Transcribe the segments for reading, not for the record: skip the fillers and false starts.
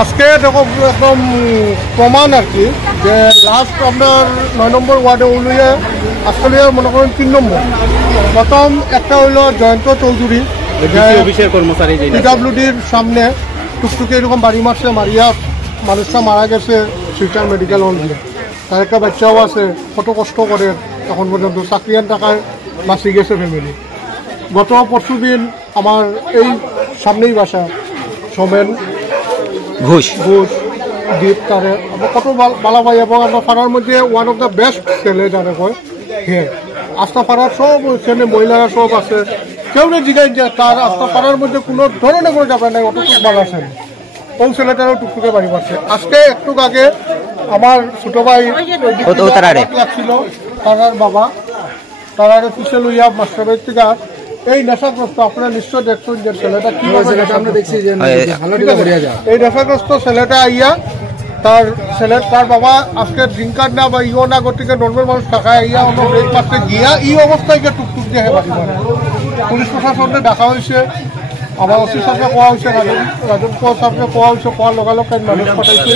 আজকে দেখো একদম প্রমাণ আর কি যে লাস্ট আপনার 9 নম্বর ওয়ার্ডে উলিয়ে আজকে মনে করেন 3 নম্বর। প্রথম একটা হইল জয়ন্ত চৌধুরী অফিসের কর্মচারী পিডাব্লিউডির সামনে টুকটুকে এরকম বাড়ি মারছে, মারিয়া মানুষটা মারা গেছে শিলচর মেডিকেল হল দিয়ে। তার একটা বাচ্চাও আছে, কত কষ্ট করে এখন পর্যন্ত চাকরিয়ান টাকায় বাঁচি গেছে ফ্যামিলি। গত পরশু দিন আমার এই সামনেই বাসা সোমেন ঘোষ দ্বীপ তারে কত বালা ভাই এবং আমার পাড়ার মধ্যে ওয়ান অফ দ্য বেস্ট ছেলে যারা কয় হে আস্থা পাড়ার সব ছেলে মহিলারা সব আছে। কেউ না জিগাই যে তার আস্থা পাড়ার মধ্যে কোনো ধরনের কোনো যাবে নাই, অতটুক ভালো আছেন। ওই ছেলেটারও টুকটুকে বাড়ি পাচ্ছে। আজকে একটু আগে আমার ছোট ভাই লাগছিল তারার বাবা তারার পিছিয়ে লইয়া মাস্টার বাড়ির থেকে এই নেশাগ্রস্ত আপনারা নিশ্চয় দেখছেন যে ছেলেটা কি আমরা দেখছি যে এই নেশাগ্রস্ত ছেলেটা আইয়া তার বাবা আজকে ড্রিঙ্ক কার্ড না বা ইও না গতিকে নর্মাল মানুষ টাকা ইয়া আমরা ব্রেকফাস্টে গিয়া এই অবস্থায় গিয়ে টুকটুক দিয়ে বাড়ি মারে। পুলিশ প্রশাসনকে দেখা হয়েছে, আমার ওসি সাহেবকে কোয়া হয়েছে, রাজন কোয়া সাহেবকে কোয়া হয়েছে, কোয়ার লগালগ মানুষ পাঠাইছে,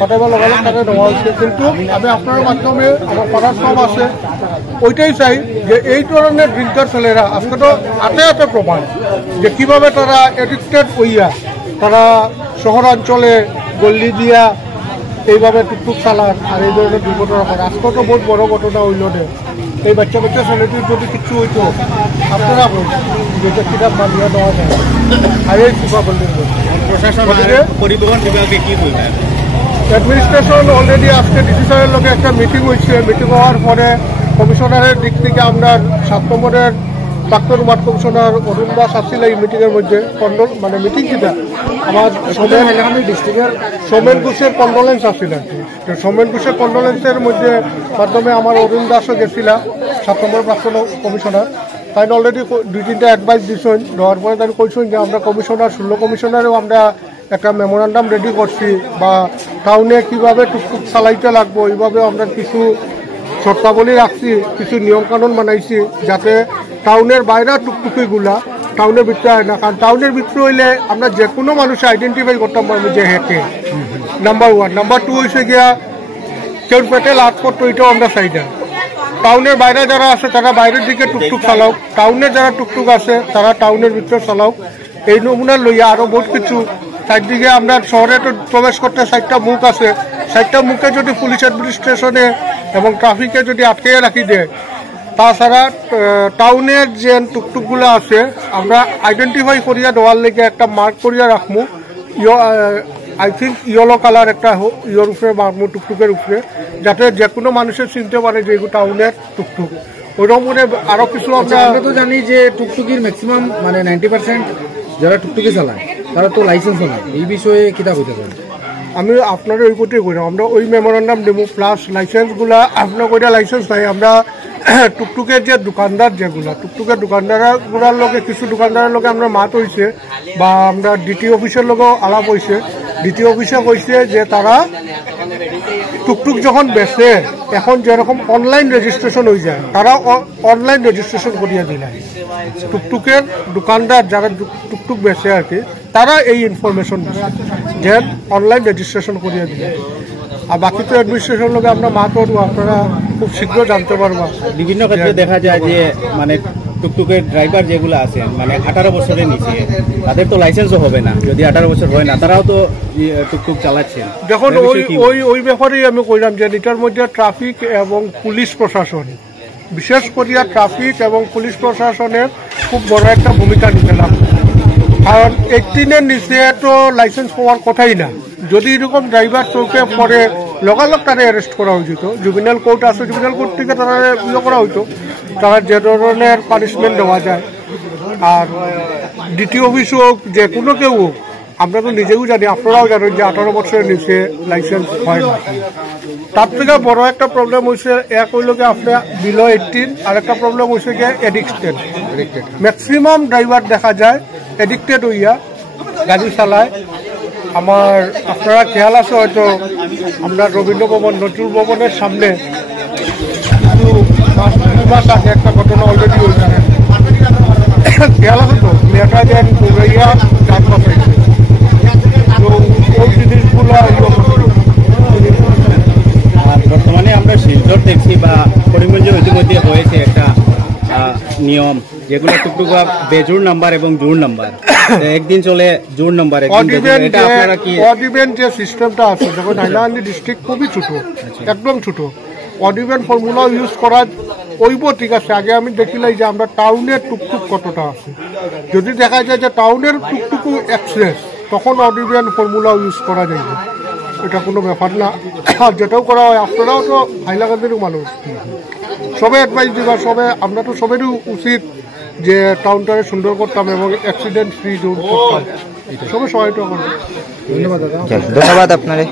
পাঠাইবার লগালগ তাকে দেওয়া হয়েছে। কিন্তু আমি আপনার মাধ্যমে আমার পাড়ার সব আছে ওইটাই চাই যে এই ধরনের ড্রিঙ্কার ছেলেরা আজকে তো হাতে প্রমাণ যে কীভাবে তারা এডিক্টেড হইয়া তারা শহরাঞ্চলে গল্লি দিয়া এইভাবে টুকটুক চালান আর এই ধরনের দুর্ঘটনা করে। আজকে তো বহুত বড় ঘটনা হইল না, এই বাচ্চা ছেলেটির যদি কিছু হইতো আপনারা বলছেন যেটা কিতাব মানিয়ে দেওয়া যায় আর এই সুফা বললেন পরিবহন বিভাগে কি বলবেন? অ্যাডমিনিস্ট্রেশন অলরেডি আজকে ডিসি স্যারের লোকে একটা মিটিং হয়েছে। মিটিং হওয়ার পরে কমিশনারের দিক থেকে আমরা 7 নম্বরের প্রাক্তন ওয়ার্ড কমিশনার অরুণ দাস আসছিল এই মিটিংয়ের মধ্যে। মানে মিটিং যেটা আমার ডিস্ট্রিক্টের সোমেন ঘোষের কন্ডোলেন্স আসছিল আর কি। সোমেন ঘোষের কন্ডোলেন্সের মধ্যে মাধ্যমে আমার অরুণ দাসও গেছিল 7 নম্বর প্রাক্তন কমিশনার। তাই অলরেডি 2-3টা অ্যাডভাইস দিচ্ছেন, দেওয়ার পরে তাই কইছেন যে আমরা কমিশনার 16 কমিশনারেও আমরা একটা মেমোরান্ডাম রেডি করছি বা টাউনে কীভাবে টুকটুক চালাইতে লাগবো এইভাবে আমরা কিছু শর্তাবলী রাখছি, কিছু নিয়মকানুন বানাইছি যাতে টাউনের বাইরে টুকটুকিগুলা টাউনের ভিতরে হয় না। কারণ টাউনের ভিতরে হইলে আমরা যে কোনো মানুষ আইডেন্টিফাই করতাম পারবো যে হেঁটে নাম্বার 1। নাম্বার 2 হয়েছে গিয়া কেউ পেটে লাভ করতো, এটাও আমরা চাই না। টাউনের বাইরে যারা আছে তারা বাইরের দিকে টুকটুক চালাও, টাউনে যারা টুকটুক আছে তারা টাউনের ভিতরে চালাও। এই নমুনা লইয়া আরও বহুত কিছু চারদিকে আমরা শহরে তো প্রবেশ করতে 4টা মুখ আছে, 4টা মুখে যদি পুলিশ অ্যাডমিনিস্ট্রেশনে এবং ট্রাফিকে যদি আটকে রাখি দেয়, তাছাড়া টাউনের যে টুকটুকগুলো আছে আমরা আইডেন্টিফাই করিয়া দেওয়ার লেগে একটা মার্ক করিয়া রাখবো। আই থিঙ্ক ইয়েলো কালার একটা ইয়ের উপরে মারমু টুকটুকের উপরে, যাতে যে কোনো মানুষের চিনতে পারে যে এগুলো টাউনের টুকটুক। ওইরকম মনে আরও কিছু আমরা তো জানি যে টুকটুকির ম্যাক্সিমাম মানে 90% যারা টুকটুকি চালায় তারা তো লাইসেন্সও নাই। এই বিষয়ে কিতা হইতে পারে? আমি আপনার ওই কোটাই করি, আমরা ওই মেমোরান্ডাম দেবো প্লাস লাইসেন্সগুলা আপনার কইটা লাইসেন্স নাই। আমরা টুকটুকের যে দোকানদার যেগুলা টুকটুকের দোকানদারগুলার লগে কিছু দোকানদারের লগে আমরা মাত হয়েছে বা আমরা ডিটি অফিসের লগেও আলাপ হয়েছে। ডিটি অফিসে কইছে যে তারা টুকটুক যখন বেচে এখন যেরকম অনলাইন রেজিস্ট্রেশন হয়ে যায় তারা অনলাইন রেজিস্ট্রেশন করিয়া দিলে টুকটুকের দোকানদার যারা টুকটুক বেচে আর কি তারা এই ইনফরমেশন যে অনলাইন রেজিস্ট্রেশন করিয়া দিলে। আর বাকি তো অ্যাডমিনিস্ট্রেশন লোক আমরা মাত করবো, আপনারা খুব শীঘ্র জানতে পারবা। বিভিন্ন ক্ষেত্রে দেখা যায় যে মানে টুকটুকের ড্রাইভার যেগুলো আছেন মানে 18 বছরের নিচে তাদের তো লাইসেন্সও হবে না, যদি 18 বছর হয় না তারাও তো টুকটুক চালাচ্ছেন। দেখুন ওই ব্যাপারেই আমি কইলাম যে এটার মধ্যে ট্রাফিক এবং পুলিশ প্রশাসন, বিশেষ করিয়া ট্রাফিক এবং পুলিশ প্রশাসনের খুব বড় একটা ভূমিকা নিতে লাগবে। কারণ 18-এর নিচে তো লাইসেন্স পাওয়ার কথাই না। যদি এরকম ড্রাইভার চৌকে পরে লগালগ তারা অ্যারেস্ট করা হইত, জুবিনাল কোর্ট আছে, জুবিনাল কোর্ট থেকে তারা ইয়ে করা হইতো, তারা যে ধরনের পানিশমেন্ট দেওয়া যায়। আর ডিটি অফিস হোক যে কোনো কেউ হোক, আমরা তো নিজেও জানি আপনারাও জানেন যে 18 বছরের নিচে লাইসেন্স হয় না। তার থেকে বড় একটা প্রবলেম হয়েছে এক হইল গিয়ে আপনার বিলো 18, আর একটা প্রবলেম হয়েছে গিয়ে এডিক্টেড। ম্যাক্সিমাম ড্রাইভার দেখা যায় এডিক্টেড হইয়া গাড়ি চালায়। আমার আপনারা খেয়াল আছে হয়তো আমরা রবীন্দ্র ভবন নজরুল ভবনের সামনে কিছু মাস আগে একটা ঘটনা অলরেডি হয়েছে, খেয়াল আছে তো মেয়েটা যেন দৌড়াইয়া গান বাঁচাইছে। তো ওই জিনিস নিয়ম যেগুলো টুকটুক বেজোড় নাম্বার এবং জোড় নাম্বার, একদিন চলে জোড় নাম্বার, এটা আপনারা কি অড ইভেন যে সিস্টেমটা আছে, দেখুন হাইলাকান্দি ডিস্ট্রিক্ট খুবই ছোট, একদম ছোট। অড ইভেন ফর্মুলা ইউজ করা ওইব, ঠিক আছে। আগে আমি দেখিলাই যে আমরা টাউনের টুকটুক কতটা আছে, যদি দেখা যায় যে টাউনের টুকটুকু এক্সপ্রেস, তখন অড ইভেন ফর্মুলা ইউজ করা যাইবে, এটা কোনো ব্যাপার না। আর যেটাও করা হয়, আপনারাও তো হাইলাকান্দিরও মানুষ, সবে অ্যাডভাইস দিবা, সবে আমরা তো সবেরই উচিত যে টাউনটাকে সুন্দর করতাম এবং অ্যাক্সিডেন্ট ফ্রি জোন করতাম, সবে সহায়তা করবে। ধন্যবাদ আপনারে।